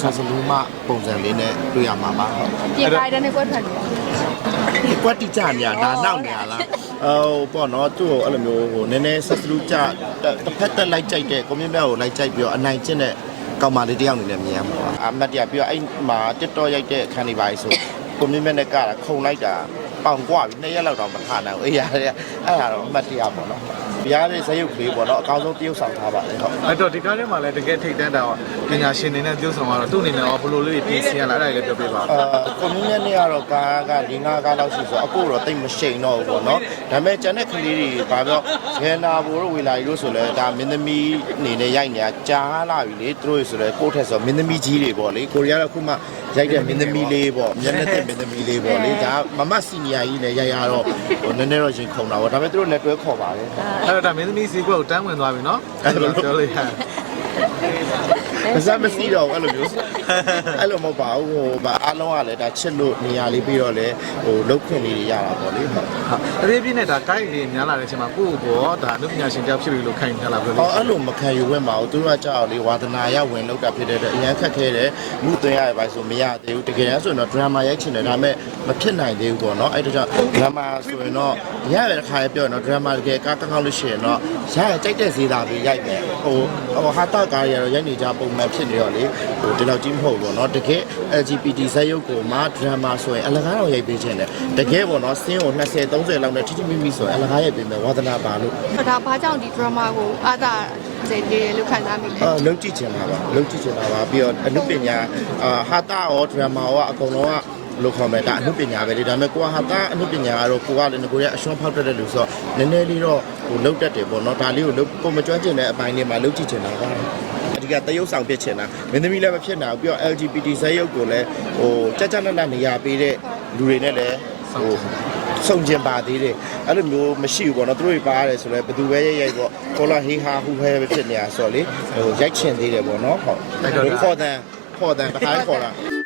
ဆာစလူးမပုံစံလေးနဲ့တွေ့ရမှာပါဟုတ်ပြေကားတဲ့နဲ့ကွက်ထွက်တယ်ဒီကွက်တိကြညာဒါနောက်နေရလားဟိုပေါ့နော်သူ့ကိုအဲ့လိုမျိုးဟိုနည်းနည်းဆာစလူးကြတစ်ဖက်တက်လိုက်ကြိုက်တဲ့ကွန်မြူနတီကိုလိုက်ကြိုက်ပြီးတော့အနိုင်ကျင့်တဲ့ကောင်မလေးတယောက်အနေနဲ့မြင်ရမှာပါအမတ်တရားပြီးတော့အဲ့မှာ TikTok ရိုက်တဲ့အခန်းလေးပါဆိုကွန်မြူနတီနဲ့ကတာခုံလိုက်တာ ပေါင်กว่าပြီနှစ်ရက်လောက်တော့မထနိုင်ဘူးအေးရတယ်အဲ့ဒါတော့အမတ်တရားပေါ့နော်ပြားတဲ့ဇယုတ်ကလေးပေါ့နော်အကောင်းဆုံးတရုပ်ဆောင်ထားပါတယ်ဟုတ် အဲ့တော့ဒီကားထဲမှာလည်းတကယ်ထိတ်တန်းတာတော့ပညာရှင်တွေနဲ့ပြုဆောင်တော့သူ့အနေနဲ့ရောဘယ်လိုလေးတွေပြင်ဆင်ရလားအဲ့ဒါလည်းပြောပြပါဦး အာကွန်မြူနတီကတော့ကားက၄၅ကားလောက်ရှိဆိုအခုတော့တိတ်မရှိန်တော့ဘူးပေါ့နော်ဒါပေမဲ့ကျန်တဲ့ကလေးတွေဘာပြောရန်နာဘိုတို့ဝေလာရီတို့ဆိုလဲဒါမင်းသမီးအနေနဲ့ရိုက်နေတာကြားလာပြီလေသူတို့ဆိုလဲကိုယ့်ထက်ဆိုမင်းသမီးကြီးတွေပေါ့လေကိုရီးယားကခုမှရိုက်တဲ့မင်းသမီးလေးပေါ့မျက်နှာသက်မင်းသမီးလေးပေါ့လေဒါမမစီနီယာကြီး ီနဲ့ရိုက်ရတော့ဟိုနည်းနည်းတော့ရင်ခုန်တာပေါ့ဒါပေမဲ့သူတို့လက်တွဲခေါ်ပါတယ် အဲ့တော့ဒါမင်းသမီးစီကွက်ကိုတန်းဝင်သွားပြီနော်အဲ့လိုပြောလိုက်ရတယ် မစားမစီတော့ဘူးအဲ့လိုမျိုးအဲ့လိုမဟုတ်ပါဘူးဟိုဗာအားလုံးကလည်းဒါချစ်လို့နေရာလေးပြီးတော့လေဟိုလုတ်ခွင့်လေးတွေရတာပေါ့လေဟုတ်အသေးပြင်းနဲ့ဒါကိုက်လေးများလာတဲ့အချိန်မှာကိုယ့်ကိုယ်ဒါအနုပညာရှင်တယောက်ဖြစ်ပြီလို့ခိုင်းထားလာပြောအော်လို့အဲ့လိုမခံယူဝင့်ပါဘူးသူတို့ကကြောက်လေဝါသနာရဝင်လောက်တာဖြစ်တဲ့အတွက်အရန်ခက်ခဲတယ်မှုသွင်းရပါဆိုမရသေးဘူးတကယ်တမ်းဆိုရင်တော့ drama ရိုက်ချင်တယ်ဒါပေမဲ့မဖြစ်နိုင်သေးဘူးပေါ့နော်အဲ့ဒါကြောင့် drama ဆိုရင်တော့ရရတဲ့ခါရပြောရင်တော့ drama တကယ်ကားကောင်းကောင်းလို့ရှိရင်တော့ရရကြိုက်တဲ့ဈေးသာပြီးရိုက်မယ်ဟိုဟိုဟာတာကားရတော့ရိုက်နေကြပုံမှန်ဖြစ်နေတော့လေဟိုဒီလောက်ကြီးမဟုတ်ဘူးပေါ့နော်တကယ် LGBT ဇာတ်ရုပ်ကိုမှ drama ဆိုရင်အလကားတော့ရိုက်ပေးခြင်းတယ်တကယ်ပေါ့နော်စင်းကို20 30လောက်နဲ့ထိထိမိမိဆိုရင်အလကားရိုက်ပေးမယ်ဝါသနာပါလို့ဒါဘာကြောင့်ဒီ drama ကိုအားသာ စေတယ်လို့ခံစားမိလဲအာလုံးကြည့်ချင်တာပါလုံးကြည့်ချင်တာပါပြီးတော့အနုပညာအာဟာတာရောဒရမာရောအကုန်လုံးကလို့ခေါ်မယ်ဒါအနုပညာပဲလေဒါပေမဲ့ကိုကဟာတာအနုပညာကတော့ကိုကလည်းကိုရဲ့အရှုံးဖောက်တတ်တဲ့လူဆိုတော့နည်းနည်းလေးတော့ဟိုလုံးတက်တယ်ပေါ့နော်ဒါလေးကိုလုံးကိုမကျွမ်းကျင်တဲ့အပိုင်းလေးမှာလုံးကြည့်ချင်တာပါအဓိကတရုပ်ဆောင်ဖြစ်ချင်တာမင်းသမီးလည်းမဖြစ်နိုင်ဘူးပြီးတော့ LGBT ဇာတ်ရုပ်ကိုလည်းဟိုကြကြနက်နက်နေရာပေးတဲ့လူတွေနဲ့လည်း ဟိုစုံကျင်ပါသေးတယ်အဲ့လိုမျိုးမရှိဘူးပေါ့နော်သူတို့တွေပါရတယ်ဆိုတော့ဘယ်သူပဲရိုက်ရိုက်ပေါ့ခေါ်လာဟေးဟာဟူဟဲပဲဖြစ်နေတာဆိုတော့လေဟိုရိုက်ချင်သေးတယ်ပေါ့နော်ဟုတ်အဲ့တော့ဒါခေါ်တဲ့ခေါ်တဲ့တခါခေါ်တာ